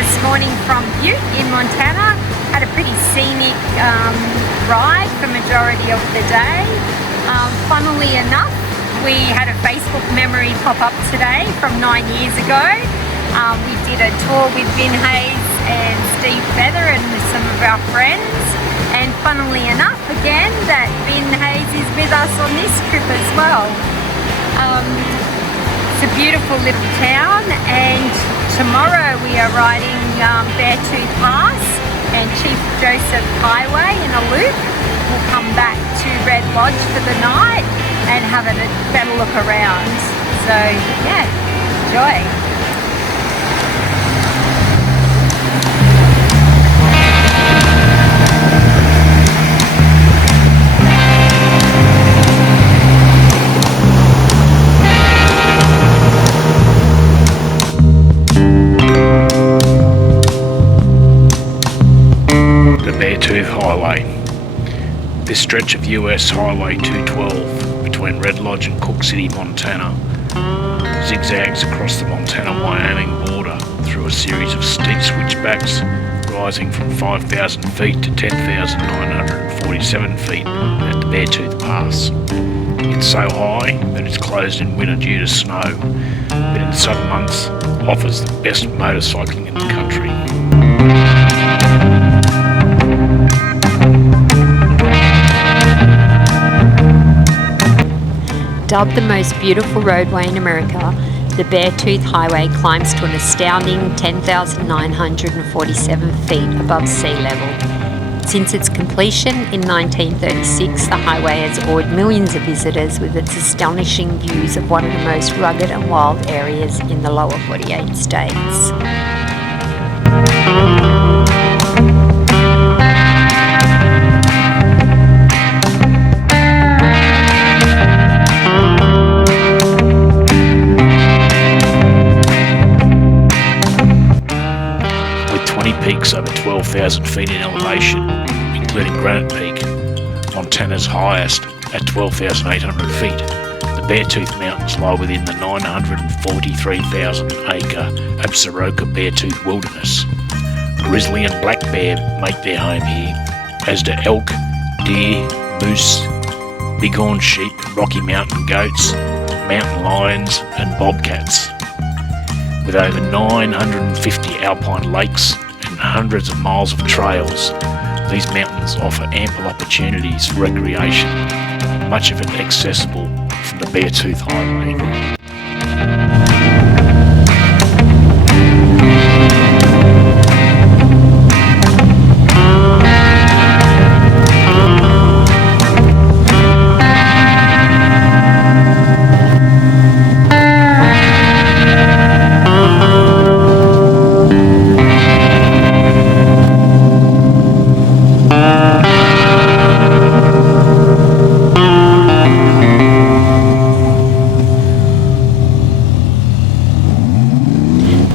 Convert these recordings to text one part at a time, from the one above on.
this morning from Butte in Montana. Had a pretty scenic ride for majority of the day. Funnily enough, we had a Facebook memory pop up today from 9 years ago. We did a tour with Ben Hayes and Steve Feather and some of our friends. And funnily enough, again, that Ben Hayes is with us on this trip as well. It's a beautiful little town, and tomorrow we are riding Beartooth Pass and Chief Joseph Highway in a loop. We'll come back to Red Lodge for the night and have a better look around. So yeah, enjoy. Beartooth Highway. This stretch of US Highway 212 between Red Lodge and Cook City, Montana, zigzags across the Montana-Wyoming border through a series of steep switchbacks rising from 5,000 feet to 10,947 feet at the Beartooth Pass. It's so high that it's closed in winter due to snow, but in the summer months offers the best motorcycling in the country. Dubbed the most beautiful roadway in America, the Beartooth Highway climbs to an astounding 10,947 feet above sea level. Since its completion in 1936, the highway has awed millions of visitors with its astonishing views of one of the most rugged and wild areas in the lower 48 states. Peaks over 12,000 feet in elevation, including Granite Peak, Montana's highest at 12,800 feet. The Beartooth Mountains lie within the 943,000 acre Absaroka Beartooth Wilderness. Grizzly and black bear make their home here, as do elk, deer, moose, bighorn sheep, Rocky Mountain goats, mountain lions and bobcats. With over 950 alpine lakes and hundreds of miles of trails, these mountains offer ample opportunities for recreation, much of it accessible from the Beartooth Highway.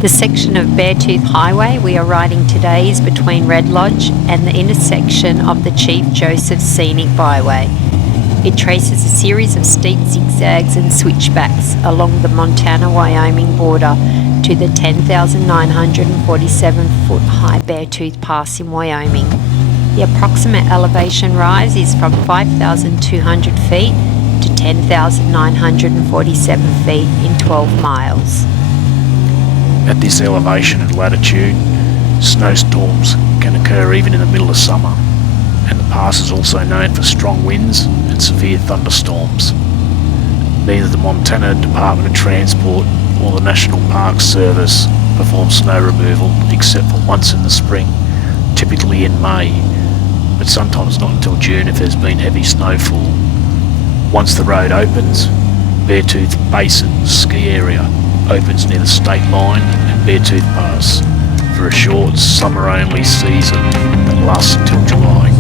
The section of Beartooth Highway we are riding today is between Red Lodge and the intersection of the Chief Joseph Scenic Byway. It traces a series of steep zigzags and switchbacks along the Montana-Wyoming border to the 10,947-foot high Beartooth Pass in Wyoming. The approximate elevation rise is from 5,200 feet to 10,947 feet in 12 miles. At this elevation and latitude, snowstorms can occur even in the middle of summer, and the pass is also known for strong winds and severe thunderstorms. Neither the Montana Department of Transport or the National Park Service perform snow removal except for once in the spring, typically in May, but sometimes not until June if there's been heavy snowfall. Once the road opens, Beartooth Basin ski area opens near the state line and Beartooth Pass for a short summer-only season that lasts until July.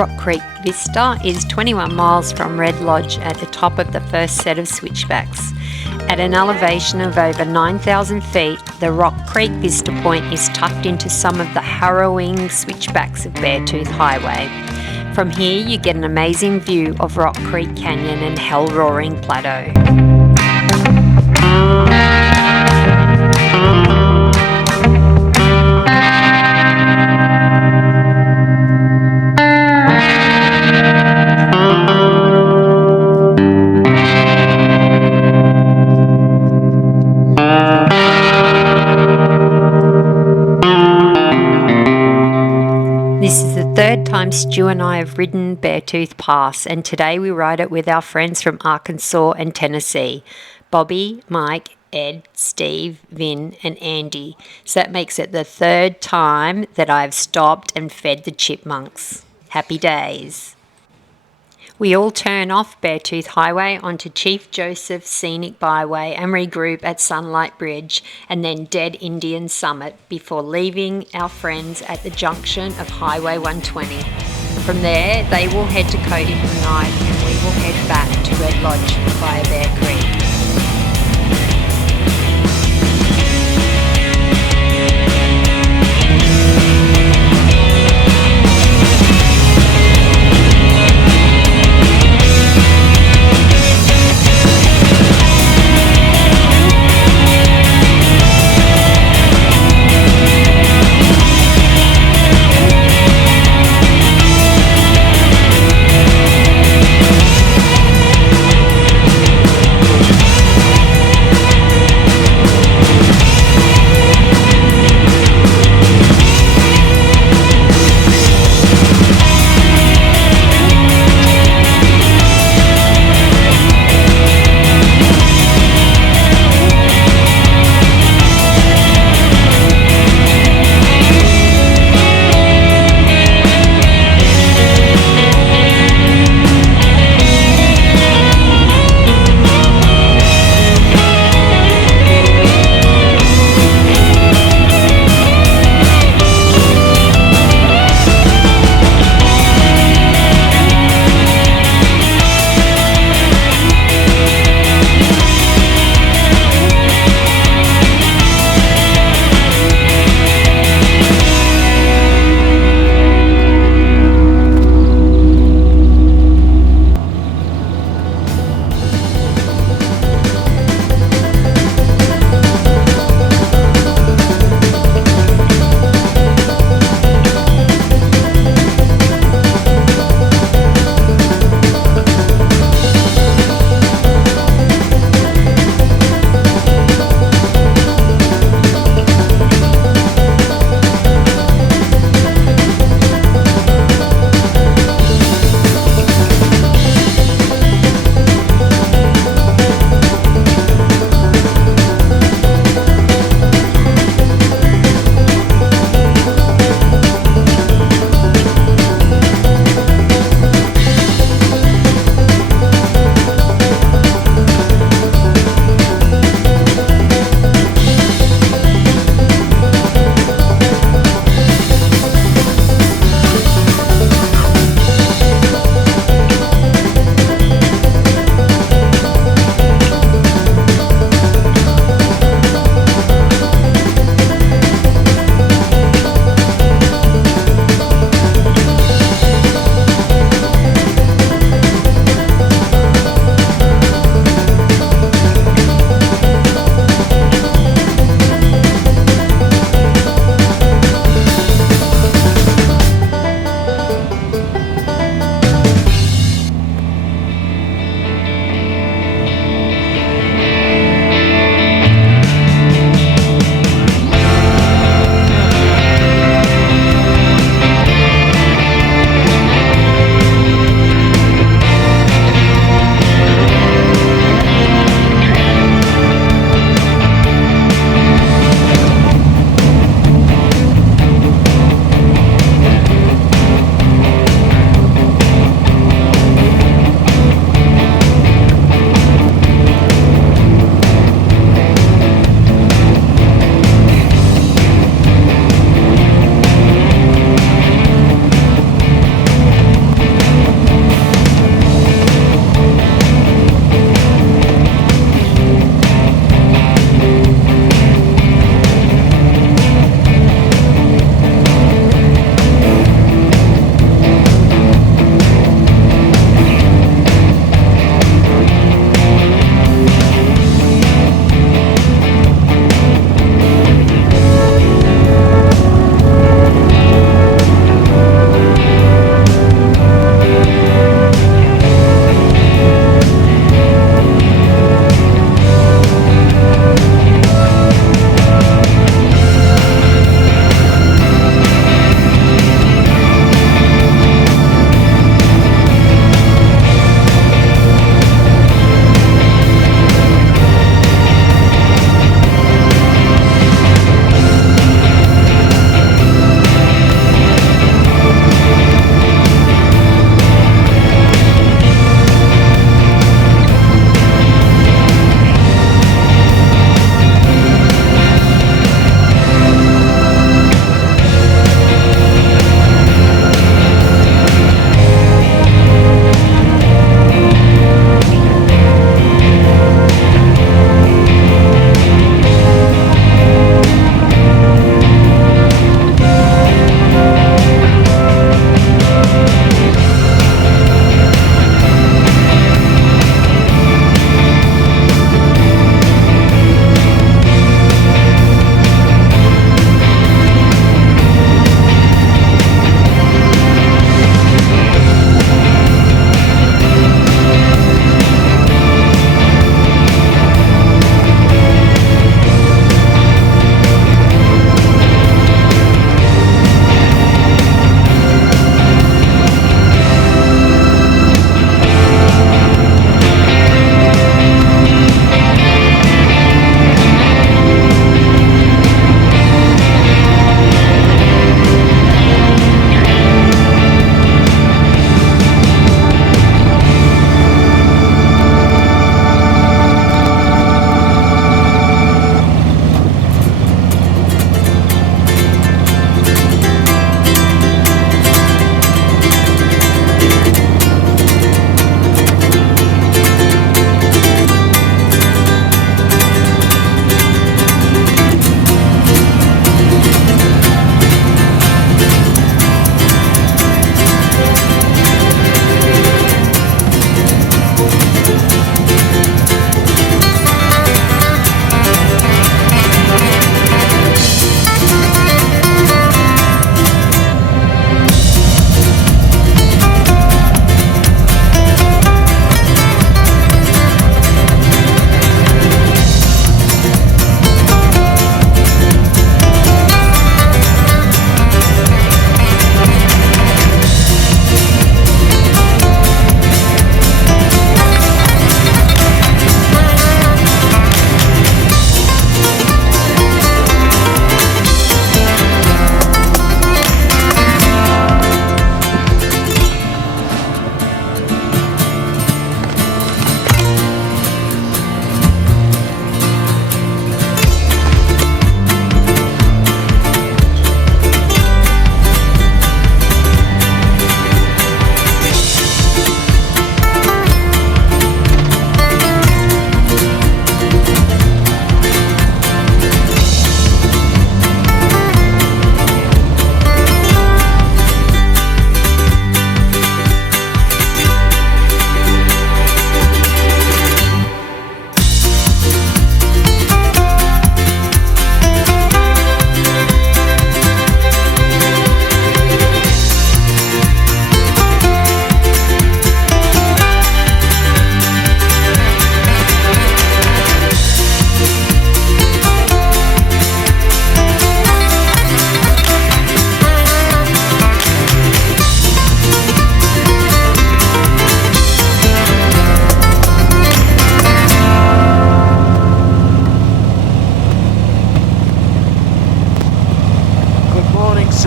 Rock Creek Vista is 21 miles from Red Lodge at the top of the first set of switchbacks. At an elevation of over 9,000 feet, the Rock Creek Vista Point is tucked into some of the harrowing switchbacks of Beartooth Highway. From here, you get an amazing view of Rock Creek Canyon and Hell Roaring Plateau. This is the third time Stu and I have ridden Beartooth Pass, and today we ride it with our friends from Arkansas and Tennessee, Bobby, Mike, Ed, Steve, Vin and Andy. So that makes it the third time that I've stopped and fed the chipmunks. Happy days. We all turn off Beartooth Highway onto Chief Joseph Scenic Byway and regroup at Sunlight Bridge and then Dead Indian Summit before leaving our friends at the junction of Highway 120. From there, they will head to Cody for the night and we will head back to Red Lodge via Bear Creek.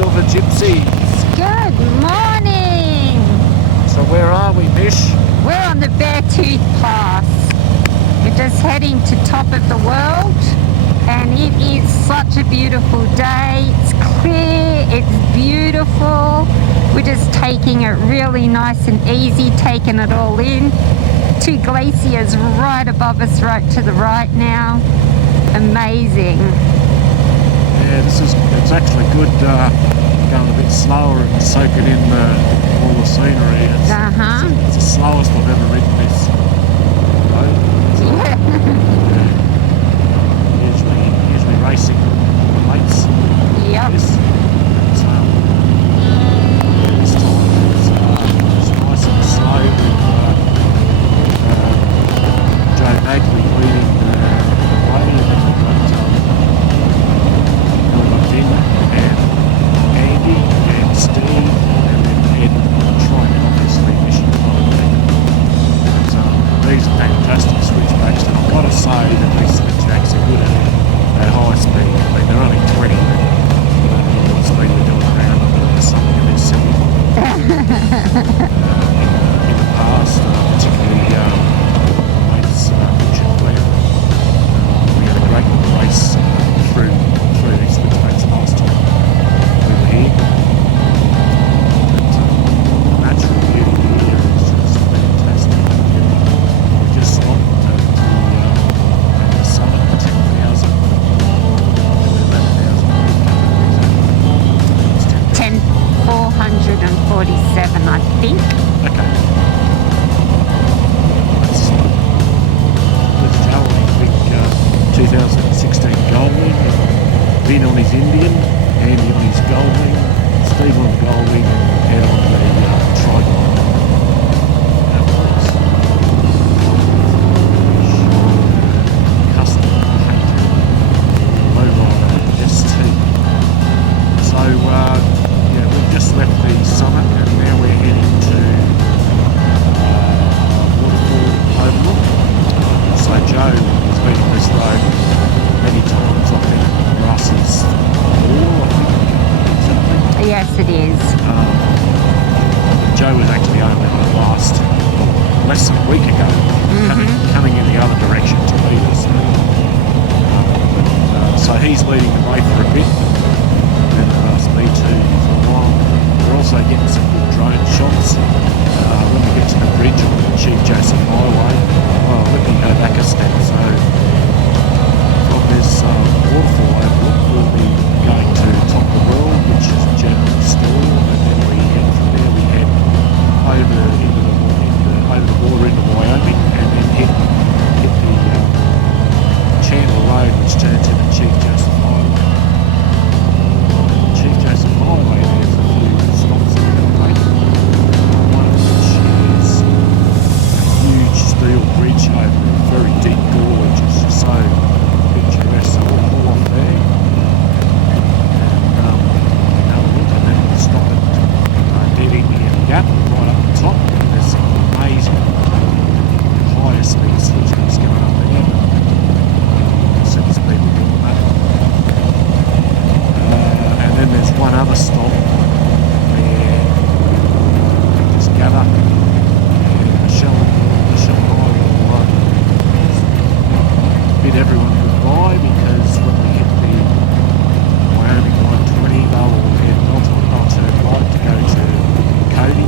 Silver Gypsies. Good morning. So where are we, Mish? We're on the Beartooth Pass. We're just heading to top of the world, and it is such a beautiful day. It's clear, it's beautiful. We're just taking it really nice and easy, taking it all in. 2 glaciers right above us, right to the right now. Amazing. Yeah, it's actually good going a bit slower and soaking in all the scenery. It's the slowest I've ever ridden this road. Yeah. Usually racing mates. Yep. This time it's nice and slow with Joe Bagley leading the way, and then we've got Vin and Andy and Steve, and then Ed trying to obviously mission behind me. But these are fantastic switchbacks, and I've got to say that these switchbacks are good at high speed. I mean, they're only 20, but what speed we're doing around them is something a bit silly. In the past, particularly mates Richard Blair, we had a great race through these switchbacks last time we were here. The natural beauty here is just fantastic. We just stopped at the summit, 10,000, 11,000 feet. 10,447, I think. Okay. There's Joe on his big 2016 Goldwing, Vin on his Indian, Andy on his Goldwing, Steve on the Goldwing, and Ed on the Trigon. Custom painted lowrider ST. So yeah, we've just left the summit and now we're heading to Waterfall Overlook. So Joe has been on this road many times. I think Russ is 4, I think, exactly. Yes, it is. Joe was actually only less than a week ago, coming in the other direction to meet us. So he's leading the way for a bit, and me too for a while. We're also getting some good drone shots when we get to the bridge on the Chief Joseph Highway. Oh, let me go back a step. So from this waterfall overlook, we'll be going to Top of the World, which is a general store, and then we head from there. We head over the border into Wyoming, and then hit the Chandler Road, which turns into Chief Joseph Highway. Chief Joseph Highway, there's a few stops that we're going to make. One of which is a huge steel bridge over a very deep gorge. It's just so picturesque. So we'll pull off there and have a look, and then we'll stop at Dead Indian Gap right up the top. And there's some amazing higher speed switchbacks going up there. You'll see there's people doing that. And then there's one other stop where we just gather Michelle High will bid everyone goodbye, because when we hit the Wyoming 120, they will head north on turn right to go to Cody,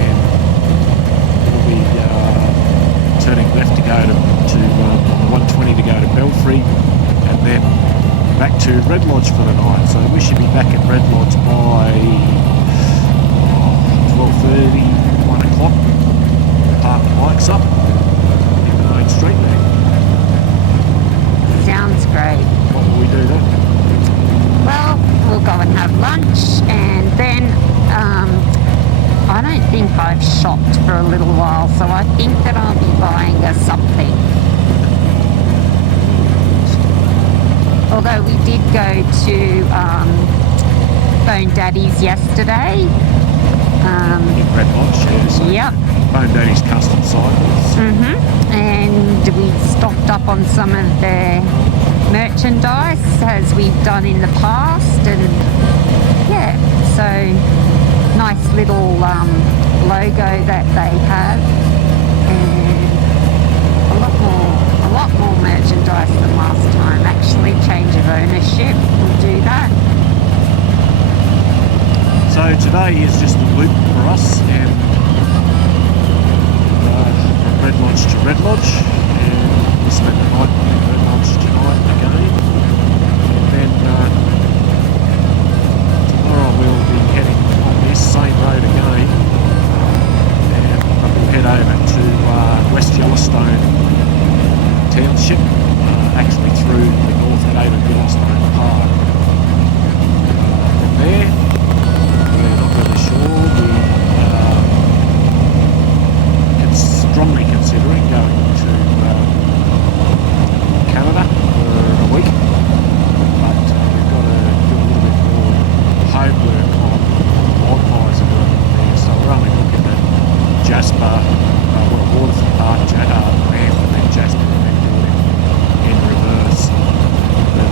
and we'll be turning left to go to 120 to go to Belfry, and then back to Red Lodge for the night. So we should be back at Red Lodge by 12:30, 1 o'clock. Park the bikes up in the main street there. Sounds great. What will we do then? Well, we'll go and have lunch, and then I don't think I've shopped for a little while, so I think that I'll be buying us something. Although we did go to Bone Daddy's yesterday. In Red Lodge, yeah. So Yep. Bone Daddy's custom cycles. And we stocked up on some of their merchandise as we've done in the past, and little logo that they have, and a lot more merchandise than last time. Actually, change of ownership will do that. So today is just a loop for us, and from Red Lodge to Red Lodge, and we'll spend the night in Red Lodge tonight again, and then tomorrow we'll be heading on this same road again, and we'll head over to West Yellowstone Township, actually through the north gate of Yellowstone Park. From there, we're not really sure. We strongly considering going to Canada for a week, but we've got to do a little bit more homework on wildfires that are there. So we're only looking at Jasper, Waterford Park, Lamb, and then Jasper, and then do it in reverse. But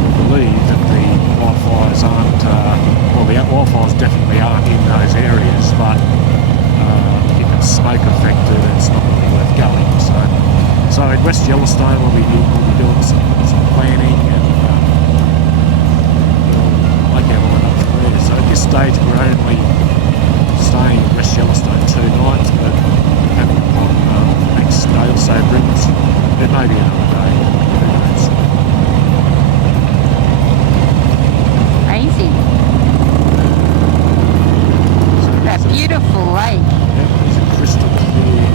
we believe that the wildfires aren't, the wildfires definitely aren't in those areas, but if it's smoke affected, it's not really worth going. So in West Yellowstone we'll be doing some planning, and we'll make our mind up from there. So at this stage we're only staying in West Yellowstone 2 nights, but depending upon the next day or so brings, it may be another day. Who knows? Amazing. So That beautiful lake. there's a crystal clear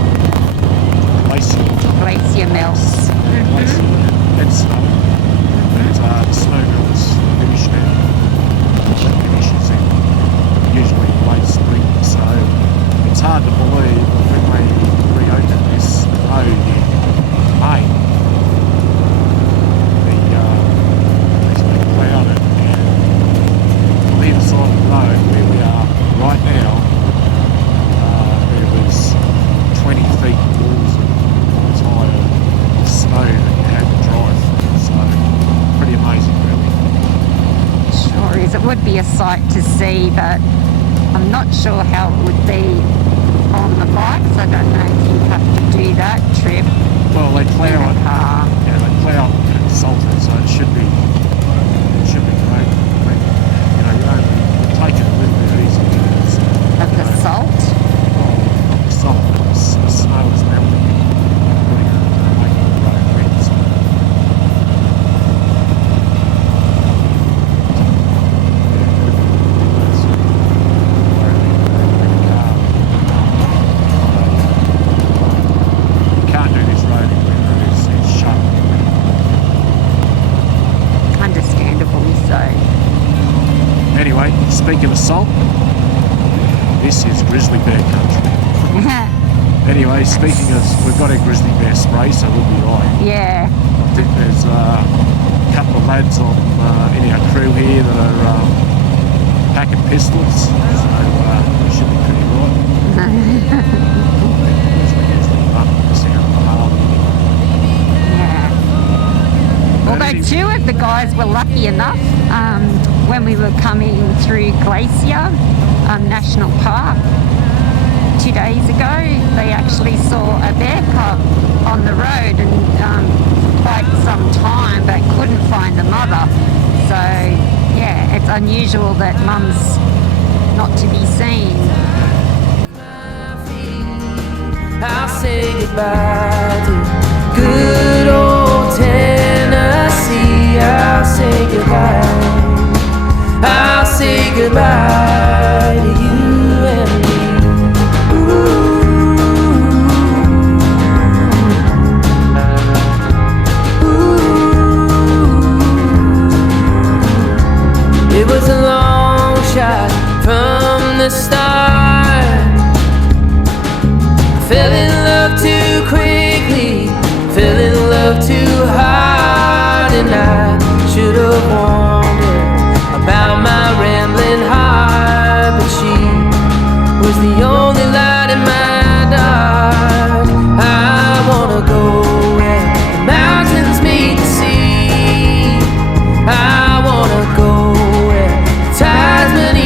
Glacier melts. glacier and snow. But the snow melts finish now. That finishes in usually late spring, so it's hard to believe that when they reopen this road in May, it's been clouded, and on either side of the road where we are right now, there was 20 feet walls of entire snow that you had to drive through, so pretty amazing really. Sure is. It would be a sight to see, but I'm not sure how it would be on the bikes. I don't know if you have to do that trip Well, they plough in a it. car. Yeah, they plough it and salt it, so it should be great. I mean, you take it a little bit easy because Of the salt. the salt, the snow is melting. Really hard to make the road wet. So. You can't do this road anywhere. It's shut. Understandably so. Anyway, speaking of salt, this is grizzly bear country. Anyway, speaking of, we've got a grizzly bear spray, so we'll be right. Yeah. I think there's a couple of lads on in our crew here that are packing pistols, so we should be pretty right. Yeah. Although two of the guys were lucky enough, when we were coming through Glacier National Park 2 days ago, they actually saw a bear cub on the road and quite some time, but couldn't find the mother. So yeah, it's unusual that mum's not to be seen. I'll say goodbye to good old Tennessee. I'll say goodbye. I'll say goodbye to you and me. It was a long shot from the start. I fell in love too quickly, fell in love too hard, and I should have warned her about my rambling heart, but she was the only light in my dark. I wanna go where the mountains meet the sea. I wanna go where the tides beneath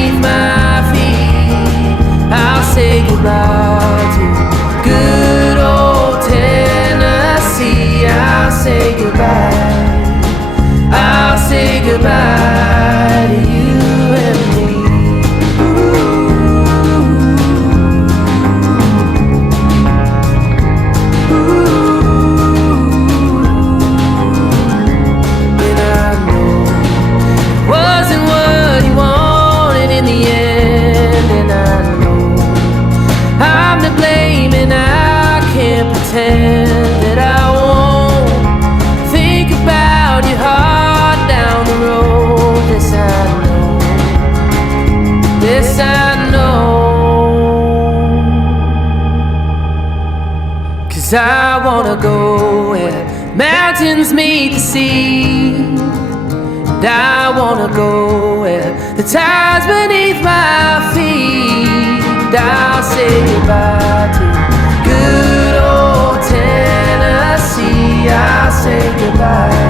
'cause I wanna go where mountains meet the sea. And I wanna go where the tide's beneath my feet. And I'll say goodbye to good old Tennessee. I'll say goodbye.